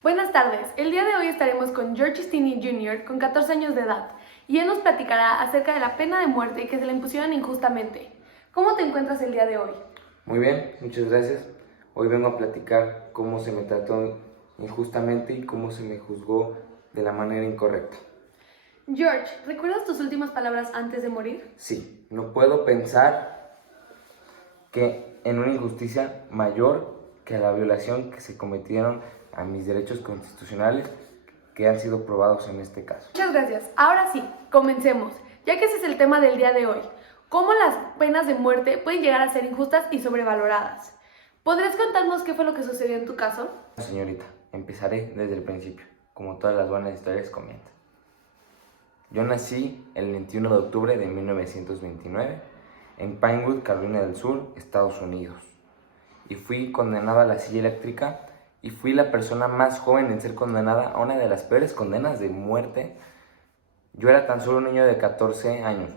Buenas tardes, el día de hoy estaremos con George Stinney Jr. con 14 años de edad y él nos platicará acerca de la pena de muerte que se le impusieron injustamente. ¿Cómo te encuentras el día de hoy? Muy bien, muchas gracias. Hoy vengo a platicar cómo se me trató injustamente y cómo se me juzgó de la manera incorrecta. George, ¿recuerdas tus últimas palabras antes de morir? Sí, no puedo pensar que en una injusticia mayor que la violación que se cometieron a mis derechos constitucionales que han sido probados en este caso. Muchas gracias. Ahora sí, comencemos, ya que ese es el tema del día de hoy. ¿Cómo las penas de muerte pueden llegar a ser injustas y sobrevaloradas? ¿Podrías contarnos qué fue lo que sucedió en tu caso? Señorita, empezaré desde el principio, como todas las buenas historias comienzan. Yo nací el 21 de octubre de 1929 en Pinewood, Carolina del Sur, Estados Unidos. Y fui condenado a la silla eléctrica y fui la persona más joven en ser condenada a una de las peores condenas de muerte. Yo era tan solo un niño de 14 años,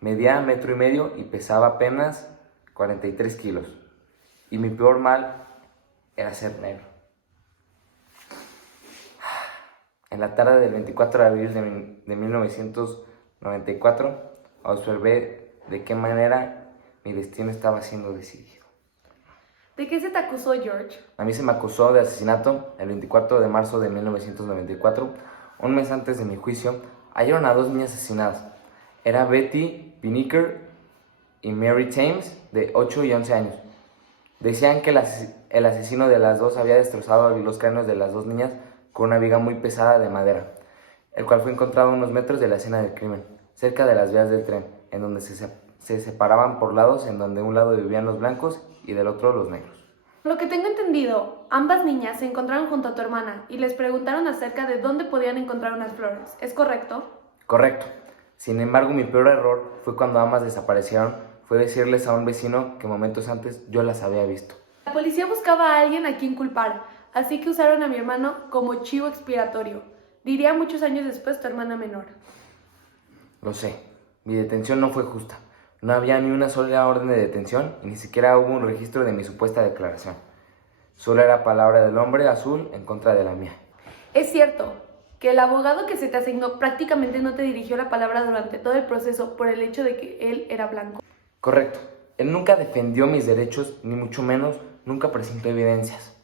medía 1,5 metros y pesaba apenas 43 kilos. Y mi peor mal era ser negro. En la tarde del 24 de abril de 1994, observé de qué manera mi destino estaba siendo decidido. ¿De qué se te acusó, George? A mí se me acusó de asesinato el 24 de marzo de 1994, un mes antes de mi juicio. Hallaron a dos niñas asesinadas. Era Betty Binnicker y Mary Thames, de 8 y 11 años. Decían que el asesino de las dos había destrozado los cráneos de las dos niñas con una viga muy pesada de madera, el cual fue encontrado a unos metros de la escena del crimen, cerca de las vías del tren, en donde se separaban por lados, en donde un lado vivían los blancos y del otro los negros. Lo que tengo entendido, ambas niñas se encontraron junto a tu hermana y les preguntaron acerca de dónde podían encontrar unas flores. ¿Es correcto? Correcto. Sin embargo, mi peor error fue cuando ambas desaparecieron, fue decirles a un vecino que momentos antes yo las había visto. La policía buscaba a alguien a quien culpar, así que usaron a mi hermano como chivo expiatorio. Diría muchos años después tu hermana menor. Lo sé, mi detención no fue justa. No había ni una sola orden de detención y ni siquiera hubo un registro de mi supuesta declaración. Solo era palabra del hombre azul en contra de la mía. Es cierto que el abogado que se te asignó prácticamente no te dirigió la palabra durante todo el proceso por el hecho de que él era blanco. Correcto. Él nunca defendió mis derechos, ni mucho menos nunca presentó evidencias,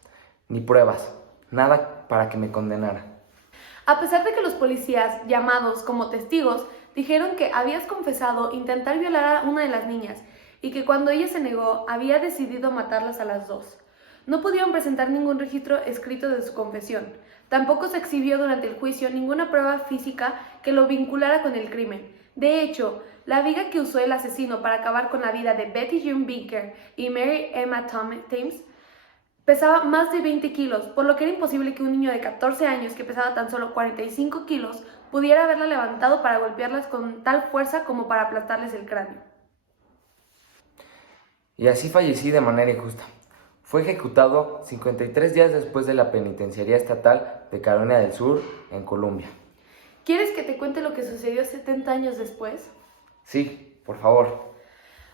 ni pruebas, nada para que me condenara. A pesar de que los policías, llamados como testigos, dijeron que habías confesado intentar violar a una de las niñas y que cuando ella se negó había decidido matarlas a las dos. No pudieron presentar ningún registro escrito de su confesión. Tampoco se exhibió durante el juicio ninguna prueba física que lo vinculara con el crimen. De hecho, la viga que usó el asesino para acabar con la vida de Betty Jean Binnicker y Mary Emma Thames pesaba más de 20 kilos, por lo que era imposible que un niño de 14 años que pesaba tan solo 45 kilos pudiera haberla levantado para golpearlas con tal fuerza como para aplastarles el cráneo. Y así fallecí de manera injusta. Fue ejecutado 53 días después de la penitenciaría estatal de Carolina del Sur, en Colombia. ¿Quieres que te cuente lo que sucedió 70 años después? Sí, por favor.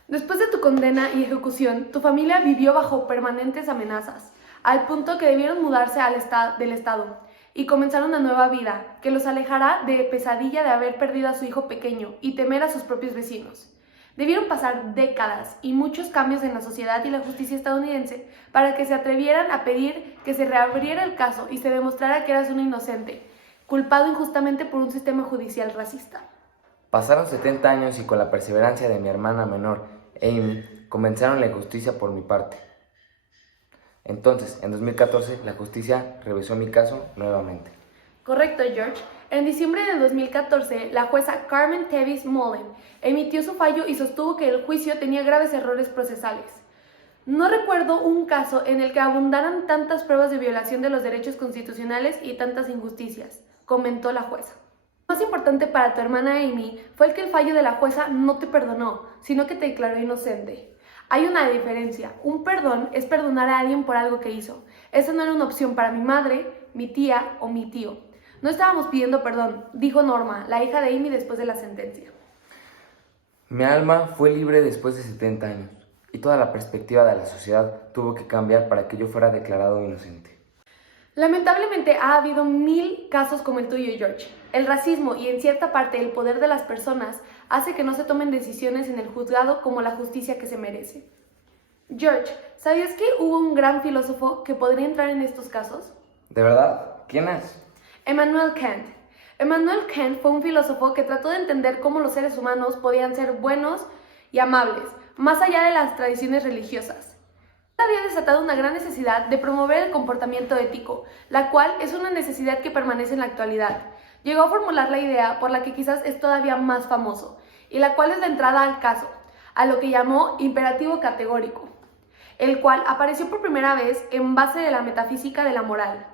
Después de tu condena y ejecución, tu familia vivió bajo permanentes amenazas, al punto que debieron mudarse del estado y comenzar una nueva vida que los alejará de pesadilla de haber perdido a su hijo pequeño y temer a sus propios vecinos. Debieron pasar décadas y muchos cambios en la sociedad y la justicia estadounidense para que se atrevieran a pedir que se reabriera el caso y se demostrara que eras un inocente, culpado injustamente por un sistema judicial racista. Pasaron 70 años y con la perseverancia de mi hermana menor, Amy, comenzaron la injusticia por mi parte. Entonces, en 2014, la justicia revisó mi caso nuevamente. Correcto, George. En diciembre de 2014, la jueza Carmen Tevis Mullen emitió su fallo y sostuvo que el juicio tenía graves errores procesales. No recuerdo un caso en el que abundaran tantas pruebas de violación de los derechos constitucionales y tantas injusticias, comentó la jueza. Lo más importante para tu hermana Amy fue el que el fallo de la jueza no te perdonó, sino que te declaró inocente. Hay una diferencia. Un perdón es perdonar a alguien por algo que hizo. Esa no era una opción para mi madre, mi tía o mi tío. No estábamos pidiendo perdón, dijo Norma, la hija de Amy después de la sentencia. Mi alma fue libre después de 70 años y toda la perspectiva de la sociedad tuvo que cambiar para que yo fuera declarado inocente. Lamentablemente ha habido 1000 casos como el tuyo, George. El racismo y en cierta parte el poder de las personas hace que no se tomen decisiones en el juzgado como la justicia que se merece. George, ¿sabías que hubo un gran filósofo que podría entrar en estos casos? ¿De verdad? ¿Quién es? Immanuel Kant. Immanuel Kant fue un filósofo que trató de entender cómo los seres humanos podían ser buenos y amables, más allá de las tradiciones religiosas. Había desatado una gran necesidad de promover el comportamiento ético, la cual es una necesidad que permanece en la actualidad. Llegó a formular la idea por la que quizás es todavía más famoso, y la cual es la entrada al caso, a lo que llamó imperativo categórico, el cual apareció por primera vez en base de la metafísica de la moral.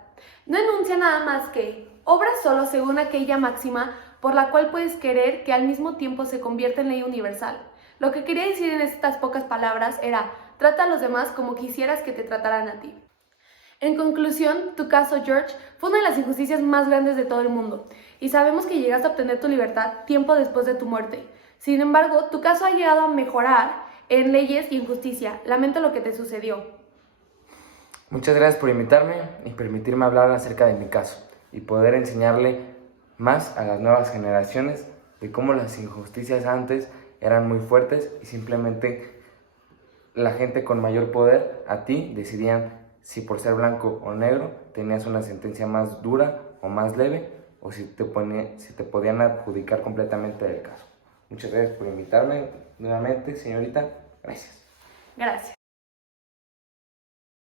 No enuncia nada más que obra solo según aquella máxima por la cual puedes querer que al mismo tiempo se convierta en ley universal. Lo que quería decir en estas pocas palabras era: trata a los demás como quisieras que te trataran a ti. En conclusión, tu caso, George, fue una de las injusticias más grandes de todo el mundo, y sabemos que llegaste a obtener tu libertad tiempo después de tu muerte. Sin embargo, tu caso ha llegado a mejorar en leyes y en justicia. Lamento lo que te sucedió. Muchas gracias por invitarme y permitirme hablar acerca de mi caso y poder enseñarle más a las nuevas generaciones de cómo las injusticias antes eran muy fuertes y simplemente la gente con mayor poder a ti decidían si por ser blanco o negro tenías una sentencia más dura o más leve, o si te podían adjudicar completamente del caso. Muchas gracias por invitarme nuevamente, señorita. Gracias. Gracias.